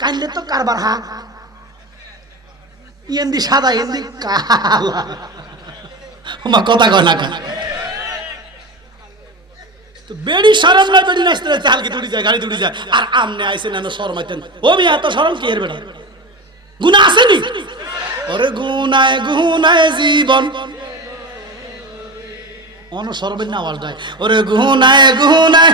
কাইলে তো কারবার, হা? ইয়েন্দি সাদা, ইয়েন্দি কালা। কথা কয় না কেন তো বেড়ি সরম না বেড়ি নাচতে নাচতে হালকি তুড়ি যায়, গাড়ি তুড়ি যায়। আর আমনে আইসে না শরমাইতেন ও মি এত সরম কি এর বেড়া গুণা আসেনি ওরে গুনায় গুনায় জীবন। অনুসরবেন না আওয়াজ দেয়। ওরে গুনায় গুনায়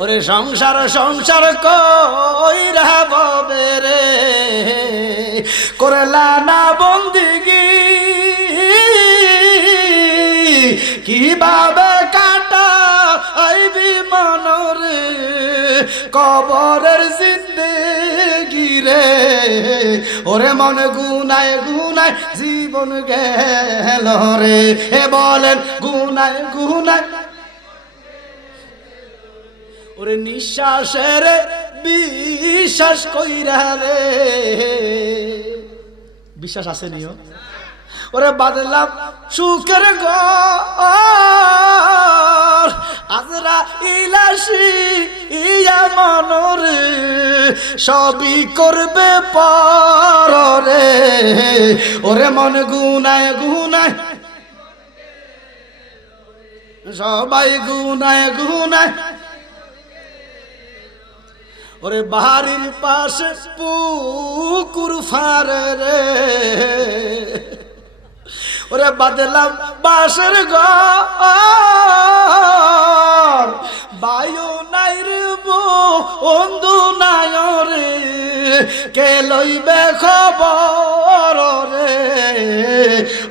ওরে সংসার সংসার কইরা ববে রে? করলা না বন্দিগি, কীভাবে কাটা আইবি মনরে কবরের জিন্দেগি রে। ওরে মন গুনায় গুনায় জীবন গেল রে। এ বলেন, গুনায় গুনায় ওরে নিঃশ্বাসের বিশ্বাস কইরা রে। বিশ্বাস আছে নিও। ওরে বাদলাম সুখের গর আজরা ইলাসি, ইয়া মনরে, সবই করবে পর রে। ওরে মন গুনায় গুনায়। সবাই গুনায় গুনায়। ওরে বাড়ির পাশে পুকুর ফারে রে। ওরে বাদলাম বাসের ঘর। বায়ু নাই রে বন্ধু নাই রে। কে লইবে খবর রে?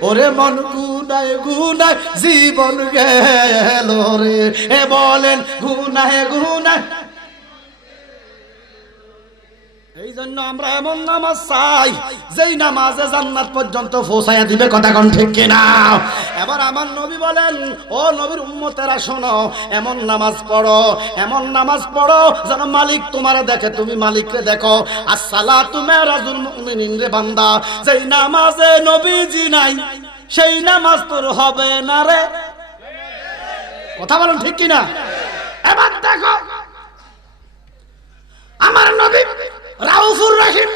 ওরে মন গুনায় গুনায় জীবন গেল রে। এ বলেন, গুনায় গুনায় এই জন্য আমরা এমন নামাজ চাই, যেই নামাজে জান্নাত পর্যন্ত পৌঁছাইয়া দিবে কথা কোন ঠিক কিনা? এবার আমার নবী বলেন, ও নবীর উম্মতেরা শোনো, এমন নামাজ পড়ো, এমন নামাজ পড়ো যেন মালিক তোমার দেখে, তুমি মালিককে দেখো। আসসালা তুমি রাজুল মুমিনিন রে বান্দা, যেই নামাজে নবীজি নাই, সেই নামাজ তোর হবে না রে। কথা বলেন ঠিক কিনা? এবার দেখো, আমার নবী রাউফুর রহিম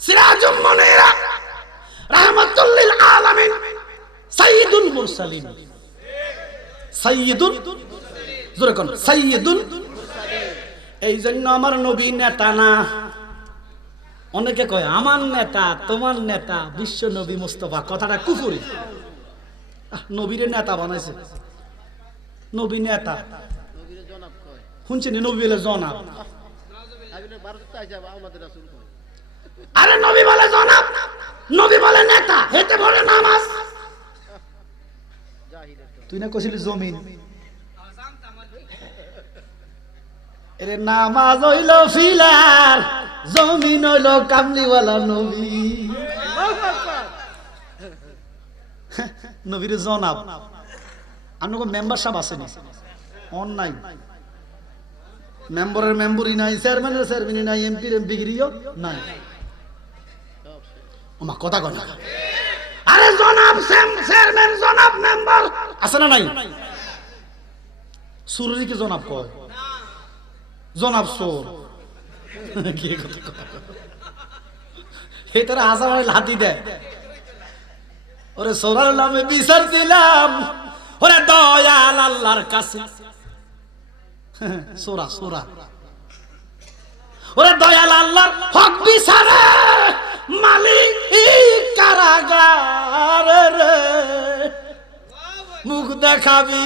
সিরাজুম মুনিরা রাহমাতুল্লিল আলামিন, সাইয়্যিদুল মুরসালিন। সাইয়্যিদুল, জোরে কোন, সাইয়্যিদুল। এই জন্য আমার নবী নেতা না। অনেকে কয়, আমার নেতা, তোমার নেতা, বিশ্ব নবী মুস্তফা। কথাটা কুফুরি। নবীরে নেতা বানাইছে। নবী নেতা। শুনছেন নবী বলে জনাব। আরে নবী বলে জনাব নবী বলে নেতা হেতে বলে নামাজ। তুই না কইছিলি জমিন? এরে নামাজ হইল ফিলার জমিন হইল কামলিওয়ালা নবী। নবীর জনাব। আপনার মেম্বার সাহেব আসেনি অন নাই। মেম্বারের মেম্বরই নাই চেয়ারম্যানের চেয়ারম্যানই নাই এমপির এমপিগিরিও নাই ওমা কথা কথা আরে জনাব চেয়ারম্যান জনাব মেম্বার আছে না নাই সুররিকে জনাব কয় জনাব সোর কি কথা কথা এই তারা হাজার হাতি দেয় ওরে সোরার নামে বিচার দিলাম ওরে দয়াল আল্লাহর কাছে সোরা সোরা। ওরে দয়াল আল্লাহর হক বিচারে মালিক কারাগার রে। মুখ দেখাবি,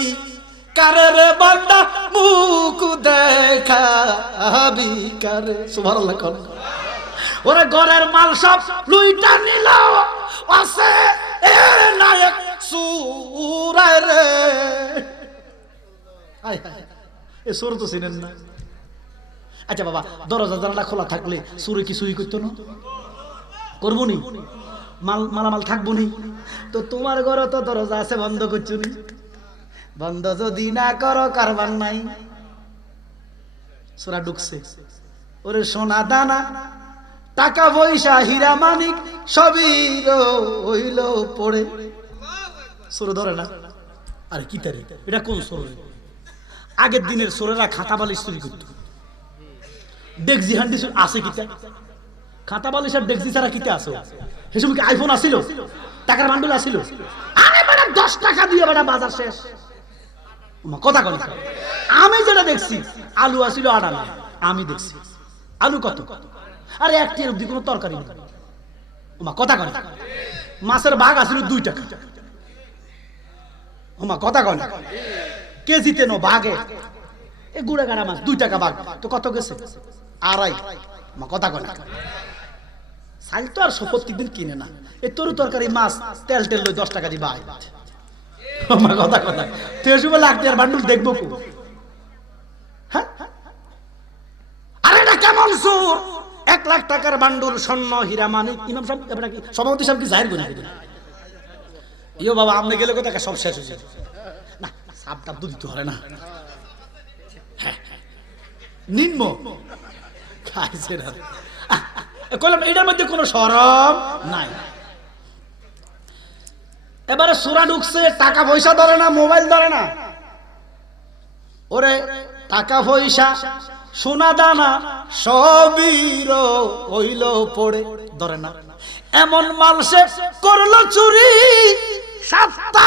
কারে রে বান্দা? মুখ দেখাবি কারে? সুবহানাল্লাহ কর। ওরে ঘরের মাল সব লুইটা নিল, আছে এ নায়ক সুরায় রে। হায় হায়। এ সুর তো চিনেন না। আচ্ছা বাবা, দরজা জানালা খোলা থাকলে সুরে কি চুরি করতো না? করব নি? মাল মালামাল থাকব নি? তো তোমার ঘরে তো দরজা আছে, বন্ধ করছ নি? বন্ধ যদি না করো, কারবার নাই। সোরা ঢুকছে। ওরে সোনা দানা, টাকা পয়সা, হীরা মানিক, সবই হইল পড়ে। সুরে ধরে না? আরে কি তারে এটা কোন সুর? আগের দিনের সোরেরা খাতা বালিশ চুরি করতো। ডেকজি হান্ডি আছে কিতা? খাতা বালিশের ডেকজি ছাড়া কিতা আছে? সে সময় কি আইফোন আসিল? টাকার বান্ডুল আসিল? আরে বেটা, দশ টাকা দিয়ে বেটা বাজার শেষ। কথা কন। আমি যেটা দেখছি, আলু আসিল আট আনা। আমি দেখছি। আলু কত? আরে একটি অব্দি কোনো তরকারি ওমা কথা কন। মাছের ভাগ আসিল দুই টাকা। ওমা কথা কন। কেজিতে নো ভাগে। এ গুড়া গাড়া মাছ, দুই টাকা ভাগ। তো কত গেছে? আড়াই। মা, কথা কন সাইল তো আর প্রত্যেক দিন কিনে না। এ তরু তরকারি মাছ, তেল তেল লই দশ টাকা দিবা। আমার কথা কথা তুই এসব লাগতে আর বান্ডুল দেখব কো? হ্যাঁ? আরে এটা কেমন সুর? এক লাখ টাকার বান্ডুল, স্বর্ণ, হীরা, মানিক, ইমাম সাহেব কি সভাপতি সাহেব কি জাহির করে ইয়ো বাবা, আপনি গেলে কোথায় সব শেষ হয়েছে না হয় হ্যাঁ, মধ্যে কোনো নাই। এবারে সুরা ঢুকছে টাকা পয়সা ধরে না মোবাইল ধরে না। ওরে টাকা পয়সা সোনা দানা সবই হইল পড়ে ধরে না। এমন মাল সে করল চুরি সাতটা।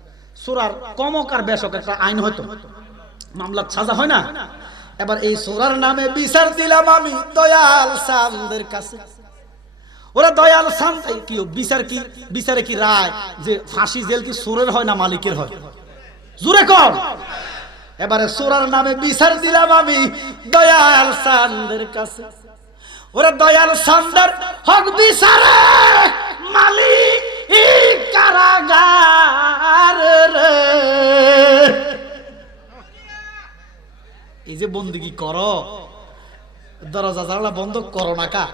সোরার কমক আর বেশক একটা আইন হয়তো মামলার সাজা হয় না। এবার এই সুরার নামে বিচার দিলাম আমি দয়াল সামদের কাছে। ওরা দয়াল সাম কি বিচার কি? বিচারে কি রায়? যে ফাঁসি জেল কি সুরের হয় না মালিকের হয়? জুরে কর। এবারে সুরার নামে বিচার দিলাম আমি দয়াল সান্দের কাছে। ওরা দয়াল সান্দার হক বিচারে মালিক। এই যে বন্দিগি করো, দরজা জানলা বন্ধ করো না কা?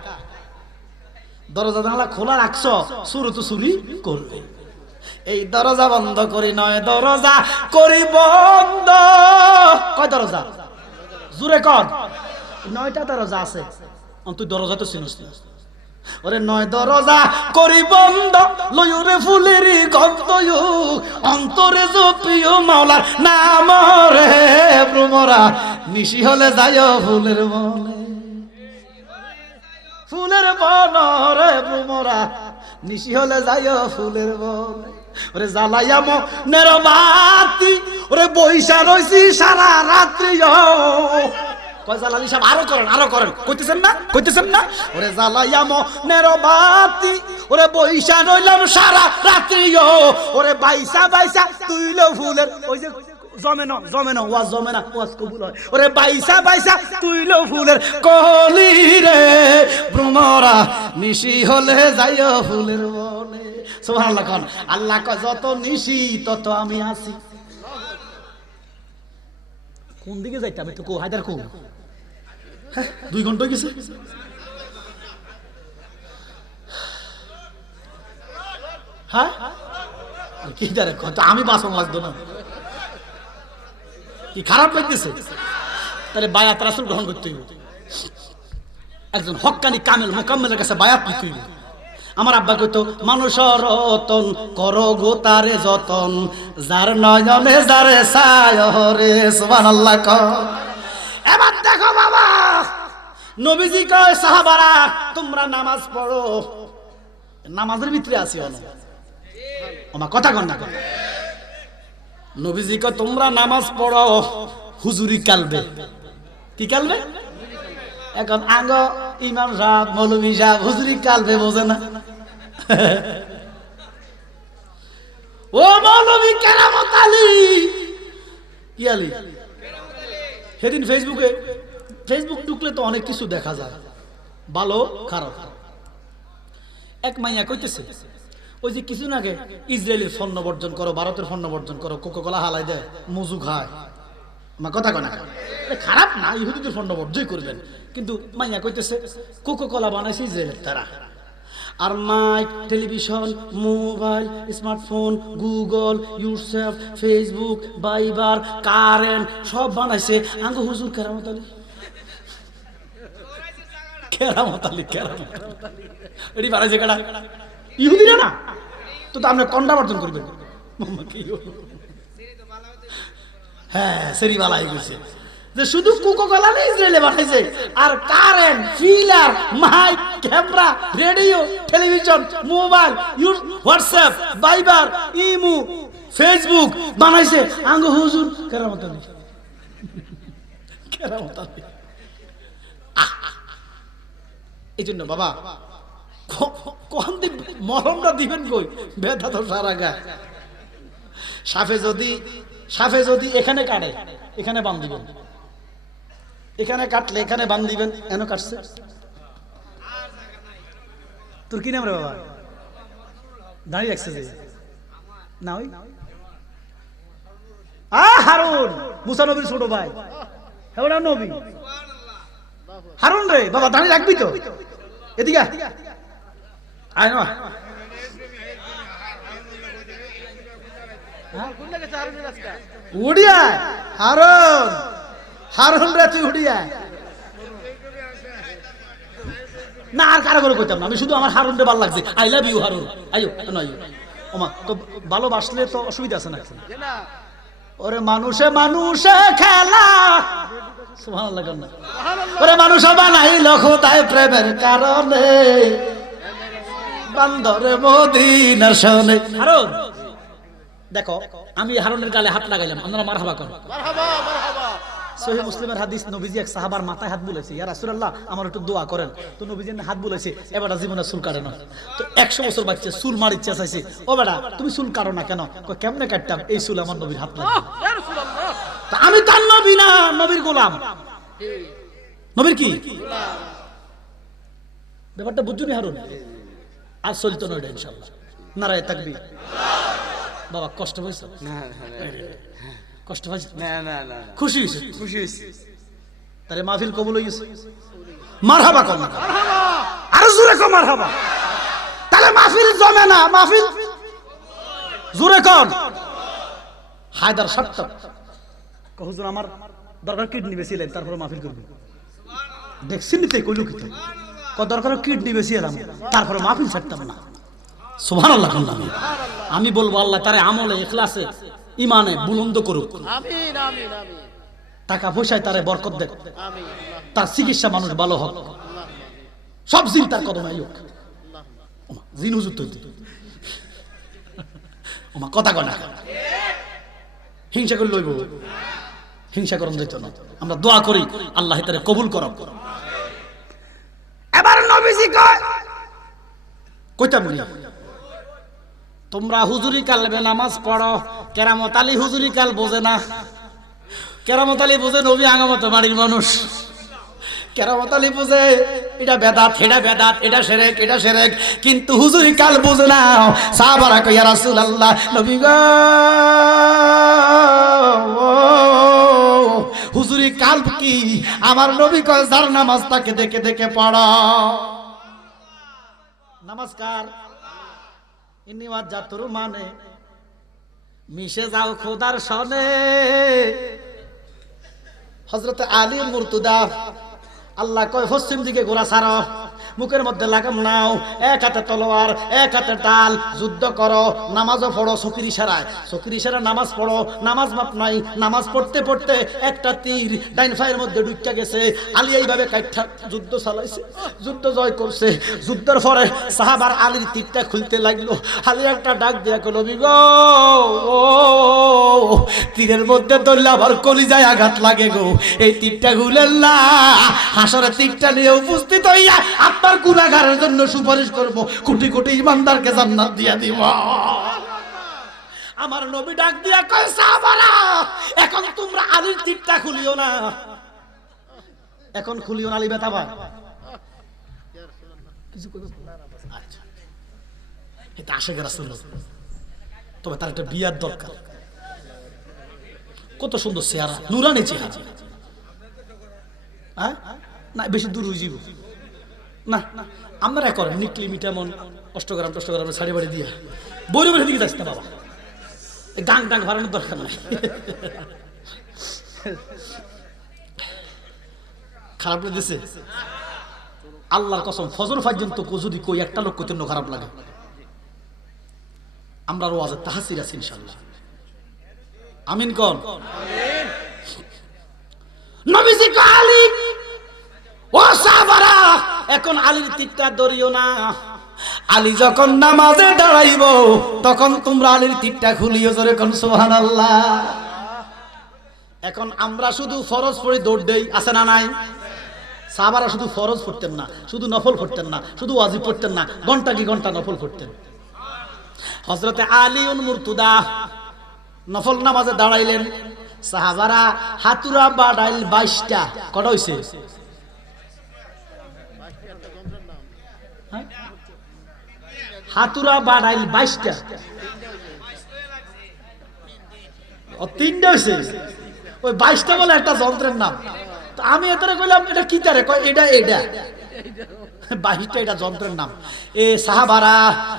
দরজা জানলা খোলা রাখছো শুরু তো চুরি করবে। এই দরজা বন্ধ করি নয়, দরজা করি বন্ধ। কয় দরজা? জুরে কর। নয়টা দরজা আছে। তুই দরজা তো চিনিস না। ওরে নয় দরজা করি বন্ধ লয়ুরে ফুলেরই গন্ধ অন্তরে জপিও মাওলার নাম রে ভ্রমরা নিশি হলে যায় ফুলের মনে ফুলের বন রে ভ্রমরা নিশি হলে যায় ফুলের বনে। ওরে জ্বালাইয়া মনের বাতি, ওরে বৈশা রইছি সারা রাত্রি কয় সাহেব, আরও করেন আরও করেন। কইতেছেন না? কইতেছেন না? ওরে জ্বালাইয়া মনের বাতি ওরে বৈশা রইলাম সারা রাত্রি ওরে বাইসা বাইসা তুইলো ফুলের, ওই যে জমে জমে জমে না তুইলো ফুলের কলি রে নিশি হলে ফুলের কোন, আল্লাহ কয়, যত নিশি, তত আমি আছি কোন দিকে যাইতে আমি তো কো, হায়দার কো। দুই ঘণ্টা গেছে। হ্যাঁ? কি আমি বাসন লাগতো না। কি খারাপ লাগতেছে? তাহলে বায়াত রাসুল গ্রহণ করতে হইব। একজন হক্কানি কামেল মোকাম্মেলের কাছে বায়াত নিতে হইব। আমার আব্বা কইতো মানুষের রতন করো গো তারে যতন, যার নয়নে যারে সায় রে সুবহানাল্লাহ ক এবার দেখো বাবা। নবীজি কয়, সাহাবারা, তোমরা নামাজ পড়ো। নামাজের ভিতরে আছি আমার কথা কন না নবীজি কয়, তোমরা নামাজ পড়ো, হুজুরি কালবে। কি কালবে? এখন আঙ্গ ইমাম সাহেব মৌলভী সাহেব, হুজুরি কালবে বোঝে না। ও মৌলভী কেরামত আলী, কি আলী? সেদিন ফেসবুকে ফেসবুক ঢুকলে তো অনেক কিছু দেখা যায়। ভালো, খারাপ। এক মাইয়া কইতেছে, ওই যে কিছুদিন আগে ইসরায়েলের স্বর্ণ বর্জন করো, ভারতের স্বর্ণ বর্জন করো কোকো কলা হালাই দেয়, মজু খায়। কথা কনা? খারাপ না, ইহুদিদের ফন্ড বর্জয় করবেন। কিন্তু মাইয়া কইতেছে কোকো কলা বানাইছে ইসরায়েলের তারা আর mic, television, mobile, smartphone, Google ইউটসেফ Facebook, Viber, current, সব বানাইছে। আঙ্গ হুজুর কেরামত আলী কেরামত আলী কেরামত এটি বানাইছে কেডা? ইহুদিরা না তো আপনি কন্ডা বর্জন করবেন? হ্যাঁ সেরি বালাই গেছে। যে শুধু কোকো নেই ইসরায়েলে বানাইছে আর current filler mic camera radio television mobile WhatsApp Viber imo Facebook বানাইছে। আঙ্গ হুজুর, কেরামত আলী। কেরামত আলী! এই জন্য বাবা, ক- কোন দিন মরমটা দিবেন কই? ব্যথা তো সারা গা। সাফে যদি সাফে যদি এখানে কাটে, এখানে বান দিবেন। এখানে কাটলে এখানে বান দিবেন, এন কাটছে। তোর কি নাম রে বাবা? দাঁড়িয়ে রাখছে যে। না ওই? আ, হারুন! মুসা নবীর ছোট ভাই। হ্যাঁ নবী। হারুন রে, বাবা, দাঁড়িয়ে রাখবি তো। এদিকে আয়। না উড়িয়া, হারুন! তুই না আমি শুধু লাগছে। আই তো ভালোবাসলে তো অসুবিধা আছে না ওরে মানুষে মানুষে খেলা। ওরে মানুষ বানাইল খোদায় প্রেমের কারণে। দেখো, আমি হারুনের গালে হাত লাগাইলাম, আপনারা মারহাবা কর সহি মুসলিমের হাদিস নবীজি এক সাহাবার মাথায় হাত বুলেছে ইয়া রাসূলুল্লাহ আমার একটু দোয়া করেন। তো নবীজি হাত বুলেছে এবার জীবনে চুল কাটে না। তো একশো বছর বাচ্চা চুল মার ইচ্ছা চাইছে ও বেটা তুমি চুল কাটো না কেন? কেমনে কাটতাম? এই চুল আমার নবীর হাত লাগে। তা আমি তার নবী না নবীর গোলাম। নবীর কি? ব্যাপারটা বুঝুনি হারুন? আর চলতো না এটা ইনশাল্লাহ নারায় থাকবি বাবা কষ্ট হয়েছে কষ্ট হয়েছে না না না। খুশি হয়েছে? খুশি হয়েছি। তাহলে মাহফিল কবুল গেছে? মারহাবা না। আরও জোরে কর মারহাবা। তাহলে মাহফিল জমে না মাহফিল? জোরে কর। হায়দার সত্য হুজুর আমার দরকার কিডনি বেশিলেন তারপরে মাহফিল করবি। দেখছেন নিতে কইল কি দরকার কিডনি বেশি এলাম তারপরে মাহফিল ছাড়তাম না। সুবহান আল্লাহ। আমি আমি বলব আল্লাহ তারে আমলে ইখলাসে ইমানে বুলন্দ করুক। আমিন আমিন আমিন। টাকা পয়সায় তারে বরকত দেখ তার চিকিৎসা মানুষ ভালো হোক। সব জিন তার কদমে আইক ওমা, জিন হুজুর তো ওমা কথা কনা হিংসা করে লইব হিংসা করম যেত না। আমরা দোয়া করি আল্লাহ তারে কবুল করব এবার নবীজি কয় কইতাম নি? তোমরা হুজুরি কালবে নামাজ পড়ো। কেরামত আলী হুজুরি কাল বোঝে না। কেরামত আলী বোঝে নবী আগামত বাড়ির মানুষ। কেরামত আলী বোঝে, এটা বেদাত এটা বেদাত, এটা সেরেক এটা সেরেক। কিন্তু হুজুরি কাল বোঝে না। সাহাবারা কইয়া রাসূল আল্লাহ নবী হুজুরি কাল কি? আমার নবী কয়, যার নামাজ তাকে দেখে দেখে পড়ো। নমস্কার ইনিওয়াজ জাতুর মানে? মিশে যাও খোদার সনে। হজরত আলী মুর্তুদা আল্লাহ কয়, পশ্চিম দিকে ঘোরা সারো মুখের মধ্যে লাগাম নাও। এক হাতে তলোয়ার, এক হাতে ডাল। যুদ্ধ করো, নামাজও পড়ো চকির ইশারায়। চকির ইশারা নামাজ পড়ো, নামাজ মাপ নাই, নামাজ পড়তে পড়তে একটা তীর ডাইন ফাইয়ের মধ্যে ঢুকিয়া গেছে। আলী এইভাবে কাইঠা যুদ্ধ চালাইছে, যুদ্ধ জয় করছে। যুদ্ধের পরে সাহাবার আলীর তীরটা খুলতে লাগল। আলী একটা ডাক দিয়া কলো বিগো তীরের মধ্যে ধরলে আবার কলিজায় আঘাত লাগে গো। এই তীরটা গুলেন হাসরের তীরটা নিয়ে উপস্থিত হইয়া আপনার গুণাগারের জন্য সুপারিশ করব। কোটি কোটি ইমানদারকে জান্নাত দিয়া দিব। আমার নবী ডাক দিয়া কয়, সাহাবারা, এখন তোমরা আলীর তীরটা খুলিও না। এখন খুলিও না আলী বেতা ভাই। কিছু? আচ্ছা। এটা আশেখ রাসূল। তবে তার একটা বিয়ার দরকার। কত সুন্দর চেহারা, নুরানি চেহারা। হ্যাঁ? না বেশি দূর যাব না আমরা করেন নিকলি মিটামন অষ্টগ্রাম টষ্টগ্রাম সাড়ে বাড়ি দিয়া বইরে বইরে দিকে যাচ্ছে না বাবা। গাং টাং ভাড়ানোর দরকার নাই। খারাপ লেগেছে আল্লাহর কসম ফজর পর্যন্ত যদি কই একটা লোক কইতে খারাপ লাগে। আমরা ওয়াজে তাহাসির আছি ইনশাআল্লাহ। আমিন কোন? নবীজি কো আলী ও সাহাবারা এখন আলীর তীরটা ধরিও না। আলী যখন নামাজে দাঁড়াইব, তখন তোমরা আলীর তীরটা খুলিও জোরে কোন সুবহানাল্লাহ। এখন আমরা শুধু ফরজ পড়ে, দৌড় দেই, আছে না নাই? সাহাবারা শুধু ফরজ পড়তেন না, শুধু নফল পড়তেন না, শুধু ওয়াজিব পড়তেন না, ঘণ্টা কি ঘণ্টা নফল পড়তেন। হজরতে আলিউন মুর্তুদা নফল নামাজে দাঁড়াইলেন। সাহাবারা হাতুরা বাড়াইল বাইশটা, কটা হইছে হ্যাঁ? হাতুরা বাড়াইল বাইশটা। তিনটা হয়েছে ওই বাইশটা বলে একটা যন্ত্রের নাম। তো আমি এতরে কইলাম, এটা কি তারে? কয়, এটা এটা। বাইশটা এটা যন্ত্রের নাম। এ সাহাবারা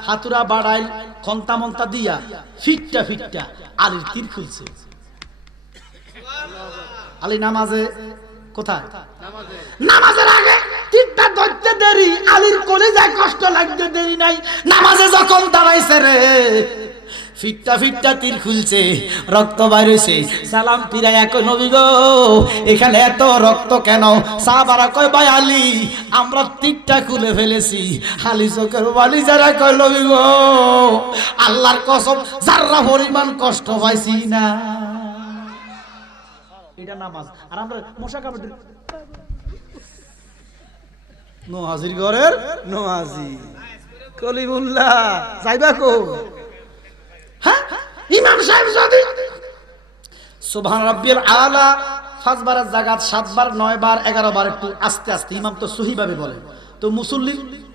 হাতুরা বাড়াইল খন্তা মন্তা দিয়া, ফিটটা ফিটটা। আলির তীর খুলছে। আলী নামাজে কোথায়? নামাজের আগে। ধরতে দেরি, আলীর কষ্ট লাগতে দেরি নাই। নামাজে যখন দাঁড়াইছে রে ফিটটা ফিটটা তীর খুলছে, রক্ত বাইরেছে। সালাম গো, এখানে এত রক্ত কেন? কয়, ভাই আলী, আমরা তীরটা খুলে ফেলেছি। আলী চোখের বালি যারা কয়, নবী গো, আল্লাহর কসম যারা পরিমাণ কষ্ট পাইছি না। এটা নামাজ। আর আমরা মশা কামড় দিই। নোহাজির ঘরের নোহাজি কলিমুল্লাহ, যাইবা কো? হ্যাঁ? ইমাম সাহেব যদি সুবহান রাব্বিল আলা পাঁচবার জাগাত, সাতবার নয় বার এগারো বার একটু আস্তে আস্তে, ইমাম তো সহিভাবে বলে। তো মুসল্লি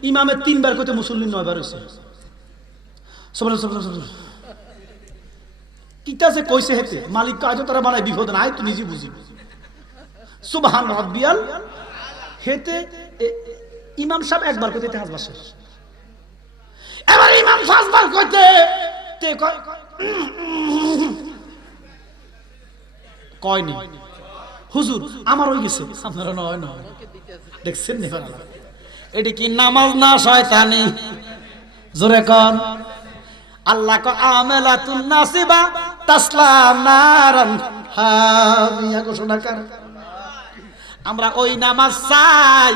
ইমামের তিনবার কইতে মুসল্লি নয় বার হয়েছে কিতা যে কইছে হেতে? মালিক কাজ তারা বানায় বিপদ নাই তুই নিজে বুঝি। সুবহান রাব্বিয়াল, হেতে ইমাম সাহেব একবার কইতে হাসবার শেষ এবার ইমাম পাঁচবার কইতে কয়, কয়নি? হুজুর, আমার হয়ে গেছে। আপনারা নয় নয়। দেখছেন নি? এটা কি নামাজ না শয়তানি? জোরে কন। আল্লাহ ক আমেলাতুন নাসিবা তাসলা নারান। হামিয়া ঘোষণা কর। আমরা ওই নামাজ চাই।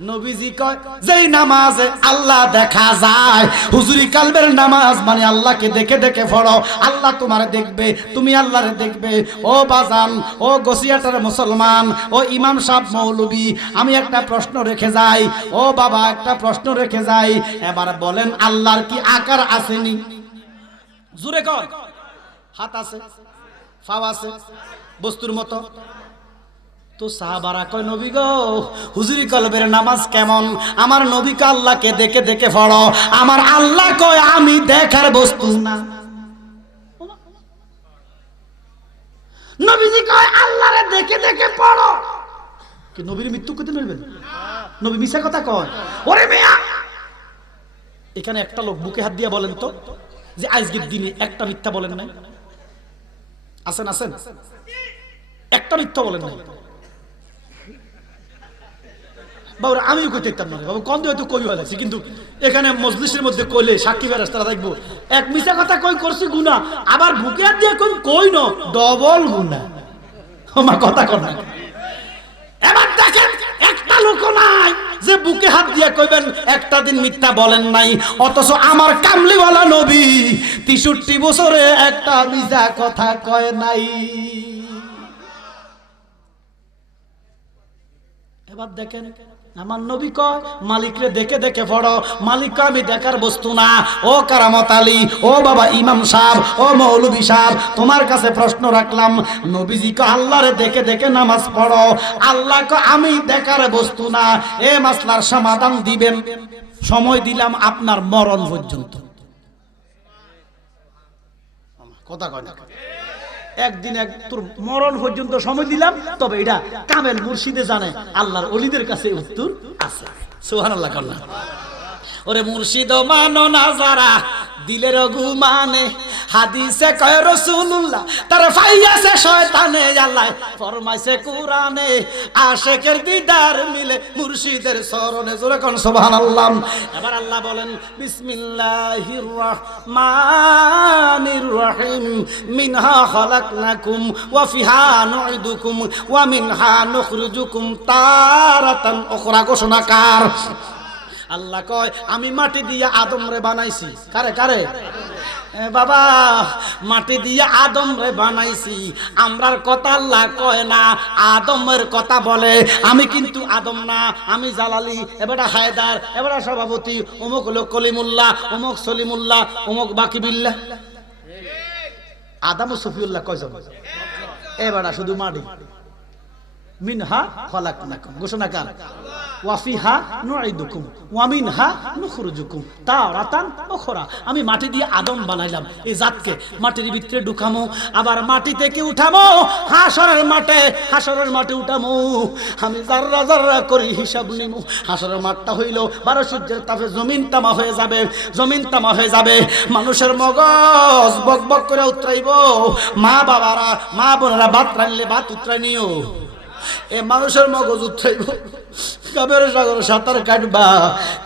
নবীজি কয়, যেই নামাজে আল্লাহ দেখা যায়, হুজুরি কালবের নামাজ মানে আল্লাহকে দেখে দেখে পড়ো। আল্লাহ তোমার দেখবে, তুমি আল্লাহরে দেখবে। ও বাজান, ও গসিয়াটার মুসলমান, ও ইমাম সাহেব মৌলবী, আমি একটা প্রশ্ন রেখে যাই। ও বাবা, একটা প্রশ্ন রেখে যাই। এবার বলেন, আল্লাহর কি আকার আসেনি? জুরে কর। হাত আছে, ফাও আছে, বস্তুর মতো। তো সাহাবারা কয়, নবী গো, হুজুরি কলবের নামাজ কেমন? আমার নবীকে আল্লাহকে দেখে দেখে পড়ো। আমার আল্লাহ কয়, আমি দেখার বস্তু না। নবীজি কয়, আল্লাহরে দেখে দেখে পড়ো। কি নবীর মৃত্যু করতে নইবেন নবী মিশা কথা কয়, ওরে মিয়া! এখানে একটা লোক বুকে হাত দিয়ে বলেন তো, যে আজকের দিনে একটা মিথ্যা বলেন নাই। আছেন আছেন? একটা মিথ্যা বলেন নাই। বাবুরা, আমিও কই দেখতাম না। বাবু কম দিয়ে হয়তো কই হয়েছে কিন্তু এখানে মজলিসের মধ্যে কইলে সাক্ষী বেরাস তারা দেখব। এক মিশা কথা কই করছি গুনা, আবার বুকে হাত দিয়ে কই কই ন, ডবল গুনা। আমার কথা কথা এবার দেখেন, একটা লোক নাই যে বুকে হাত দিয়ে কইবেন, একটা দিন মিথ্যা বলেন নাই, অথচ আমার কামলিওয়ালা নবী, তেষট্টি বছরে একটা মিথ্যা কথা কয় নাই। এবার দেখেন, আমার নবী কয়, মালিকরে দেখে দেখে পড়ো। মালিক আমি দেখার বস্তু না। ও কারামত আলী, ও বাবা ইমাম সাহেব, ও মৌলবী সাহেব, তোমার কাছে প্রশ্ন রাখলাম। নবীজি কে আল্লাহরে দেখে দেখে নামাজ পড়ো। আল্লাহ কে আমি দেখার বস্তু না। এ মাসলার সমাধান দিবেন। সময় দিলাম আপনার মরণ পর্যন্ত। কথা কয় না। একদিন এক তোর মরণ পর্যন্ত সময় দিলাম, তবে এটা কামেল মুর্শিদে জানে, আল্লাহর অলিদের কাছে উত্তর আছে। সোহান আল্লাহ ওরে মুর্শিদ মানো না যারা দিলের গুমানে হাদিসে কয় রসুল্লাহ তার ফাইয়াছে শয়তানে, আল্লাহ ফরমাইছে কোরআনে, আশেকের দিদার মিলে মুর্শিদের স্মরণে, জোরে কোন সুবহানাল্লাহ। এবার আল্লাহ বলেন বিসমিল্লাহির রহমানির রহিম মিনহা খালাকনাকুম, ওয়া ফিহা নুইদুকুম, ওয়া মিনহা নুখরিজুকুম তারাতান উখরা। ঘোষণাকার আল্লাহ কয়, আমি মাটি দিয়ে আদম রে বানাইছি। কারে কারে? বাবা, মাটি দিয়ে আদম রে বানাইছি। আমরার কথা আল্লাহ কয় না, আদমের কথা বলে। আমি কিন্তু আদম না, আমি জালালি এবারে হায়দার এবারে সভাপতি, অমুক লোক কলিমুল্লাহ, অমুক সলিমুল্লাহ, অমুক বাকিবিল্লাহ। আদম ও সফিউল্লাহ কয়জন? এবারে শুধু মাটি। ঘোষণা আমি মাটি দিয়ে আদম বানাইলাম, এই জাতকে। মাটির ভিতরে ঢুকামো, আবার মাটি থেকে উঠামো, হাসরের মাঠে হাসরের মাঠে উঠামো। আমি জাররা জাররা করি হিসাব নিমু। হাসরের মাঠটা হইল বারো সূর্যের তাপে জমিন তামা হয়ে যাবে, জমিন তামা হয়ে যাবে। মানুষের মগজ বক বক করে উতরাইব। মা বাবারা, মা বোনেরা ভাত রানলে ভাত উতরাই নিও। এ মানুষের মগজ উঠাইব কাবের সাগর সাঁতার কাটবা,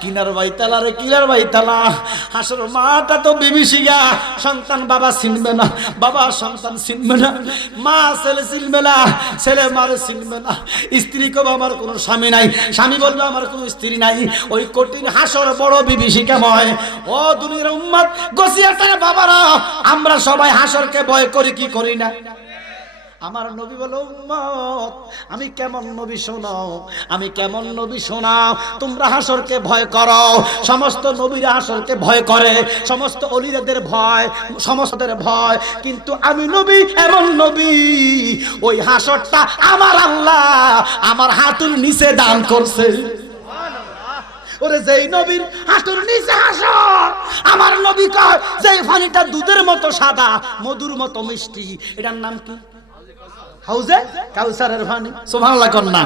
কিনার বাইতালা রে কিনার বাইতালা হাসর মাটা তো বিভীষিকা সন্তান বাবা চিনবে না, বাবা সন্তান চিনবে না, মা ছেলে চিনবে না, ছেলে মারে চিনবে না। স্ত্রী কবে, আমার কোনো স্বামী নাই। স্বামী বলবে, আমার কোনো স্ত্রী নাই। ওই কঠিন হাসর বড় বিভীষিকাময় ও দুনিয়ার উম্মাদ গসিয়াটার বাবারা, আমরা সবাই হাসরকে ভয় করি, কি করি না? আমার নবী বলো, উম্মত, আমি কেমন নবী শোনাও আমি কেমন নবী শোনাও তোমরা হাসরকে ভয় করো। সমস্ত নবীরা হাসরকে ভয় করে। সমস্ত অলিরাদের ভয়, সমস্তদের ভয়। কিন্তু আমি নবী, এমন নবী। ওই হাসরটা আমার আল্লাহ আমার হাতুর নিচে দান করছে। ওরে যেই নবীর হাঁটুর নিচে হাসর, আমার নবী কয়, যেই পানিটা দুধের মতো সাদা, মধুর মতো মিষ্টি। এটার নাম কি? হাউজে? কাউসারের পানি সুবহানাল্লাহ, কন্যা।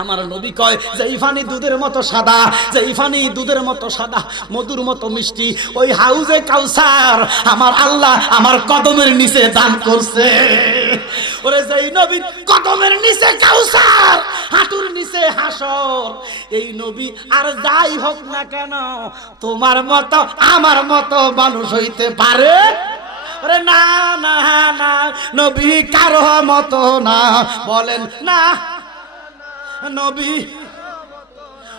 আমার নবী কয় যে ইফানি দুধের মতো সাদা যে ইফানি দুধের মতো সাদা, মধুর মতো মিষ্টি, ওই হাউজে কাউসার আমার আল্লাহ আমার কদমের নিচে দান করছে। ওরে যেই নবী কদমের নিচে কাউসার হাঁটুর নিচে হাসর, এই নবী আর যাই হোক না কেন, তোমার মতো, আমার মতো মানুষ হইতে পারে? না না না, নবী কারও মতো না। বলেন, না, নবী।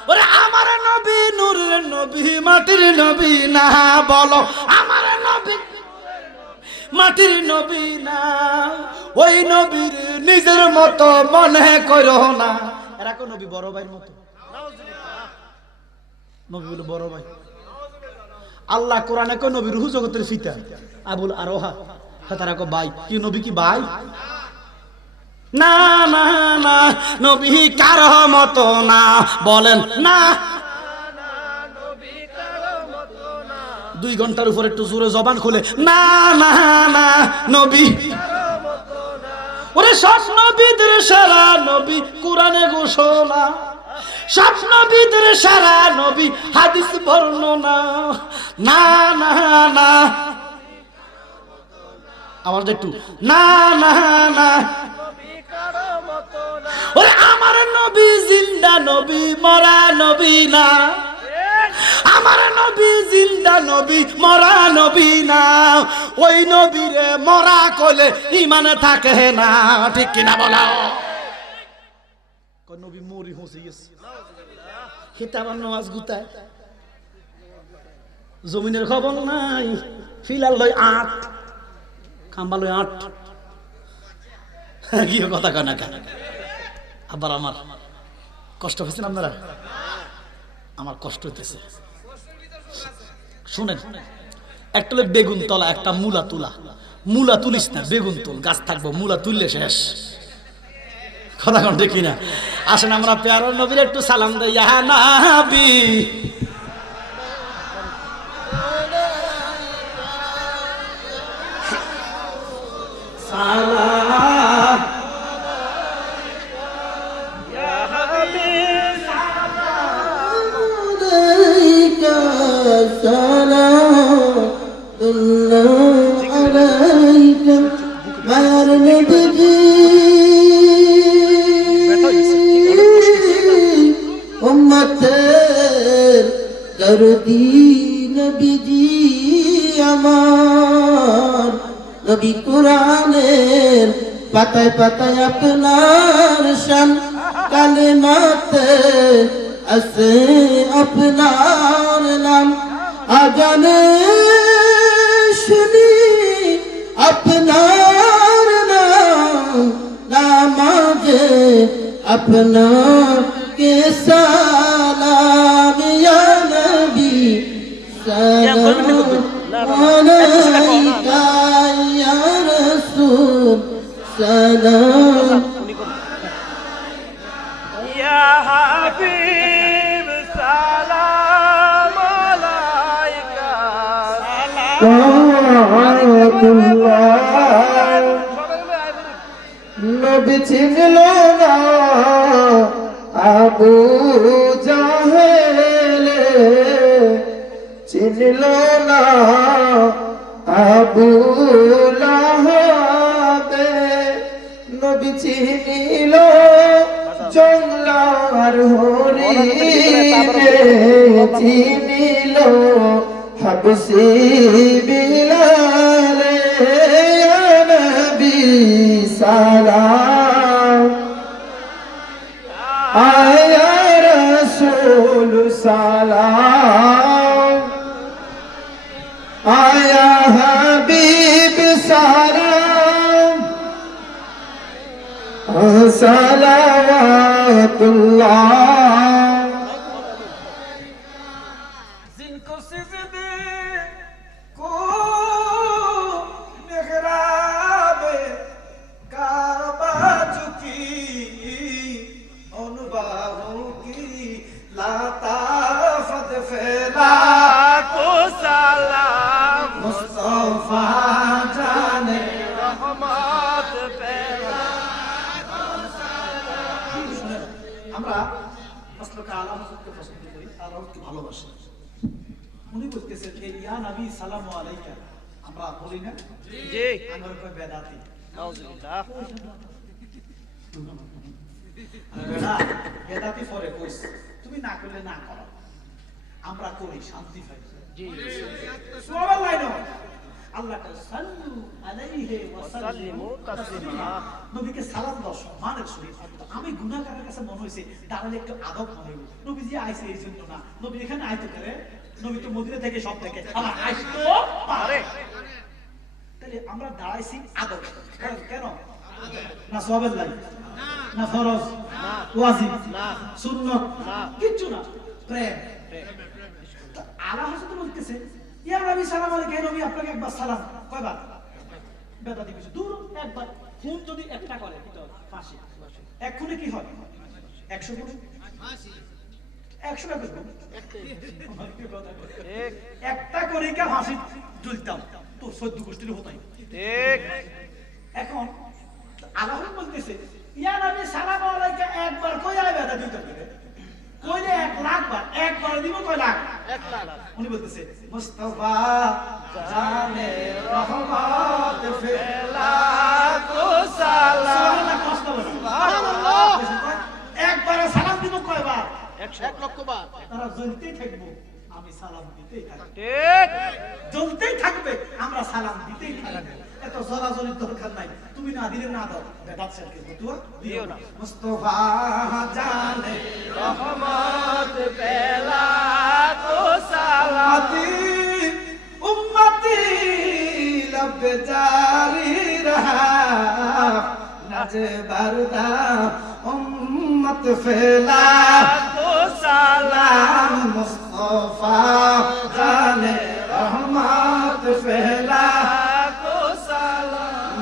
ওরে আমার নবী নূরের নবী, মাটির নবী না, বলো, আমার নবী মাটির নবী না। ওই নবীর নিজের মতো মনে করো না। এরা কোন নবী, বড় ভাইয়ের মতো? নবী বড় ভাই। আল্লাহ কোরআনে কো নবী রুহু জগতের ফিতা? আবুল আরোহা। হ্যাঁ তারা কো ভাই কি নবী কি ভাই না না না, নবী কার মতো না। বলেন, না। দুই ঘণ্টার উপর একটু জোরে জবান খুলে, না না না, নবী। ওরে সব নবীদের সারা নবী, কোরআনে ঘোষণা। সব নবীদের সারা নবী হাদিস বর্ণনা। না না না। আমার একটু। না না না। ওরে আমার নবী জিন্দা নবী, মরা নবী না। আমার নবী জিন্দা নবী, মরা নবী না। ওই নবীরে মরা কলে ইমানে থাকে না। ঠিক কিনা বলাও নবী জমিনের খবর নাই ফিলাল লয় আট খাম্বা লয় আট কি কথা কয় না কেন আবার আমার কষ্ট হয়েছে না আপনারা আমার কষ্ট হইতেছে শুনেন একটা বেগুন তলা একটা মূলা তুলা মূলা তুলিস না বেগুন তুল গাছ থাকব মূলা তুললে শেষ. কথা কন দেখি না আসেন আমরা পেয়ার নবীর একটু সালাম দেই। ইয়া নাবি। সালাম। পাতায় পাতায় আপনার শান, কালেমাতে আছে আপনার নাম। আজানে শুনি আপনার নাম, নামাজে আপনাকে সালাম। নবী চিনল না আবু জাহেলে। চিনল না আবু লাহাবে। নবী চিনিল চিনিল হাবসি বিলালে নবী সালাম আয়া রসুল সালাম আয়া হাবিব সালাম সালাওয়াতুল্লাহ ইয়া নবী আলাইকা। আমরা বলি না? জি। আমরা কই বেদাতি। নাউজুবিল্লাহ। বেদাতি পরে কইস। তুমি না করলে না করো। আমরা করি শান্তি পাই। আমি গুনাহগারের কাছে মনে হয়েছে তাহলে একটু আদব মনে তুমি যে আইছে এই জন্য না। নবী এখানে আইতে পারে। নবী তো মদিনা থেকে সব আবার পারে। তাহলে আমরা দাঁড়াইছি আদব কেন? না সবের লাই না। ফরজ না। ওয়াজিব না। সুন্নত না। কিচ্ছু না। প্রেম। আলা হাসান বলতেছে ইয়া নবী সালাম আলাইকুম হে নবী আপনাকে একবার সালাম। কয়বার? বেদা দিবেছে দূর একবার। ফোন যদি একটা করে ফাঁসি। এক কি হয়? একশো খুনে গুণ। আমার একটা করে হাসি তুলতাম? তো গোষ্ঠীর হতাই এখন আল্লাহ বলতেছে একবার কই আয় বেদা দুইটা একবার সালাম দিব কয়বার? এক জ্বলতেই থাকব আমি সালাম দিতেই থাকব। জ্বলতেই থাকবে আমরা সালাম দিতেই থাকব। এত জলাজলির দরকার নাই। তুমি না দিলে না দাও। বেদাত স্যারকে দিও না। মুস্তফা জানে রহমত পেলা তো সালাতি উম্মতি লব জারি বারদা উম্মত ফেলা সালাম মুস্তফা জানে রহমত ফেলা। তো সালাম।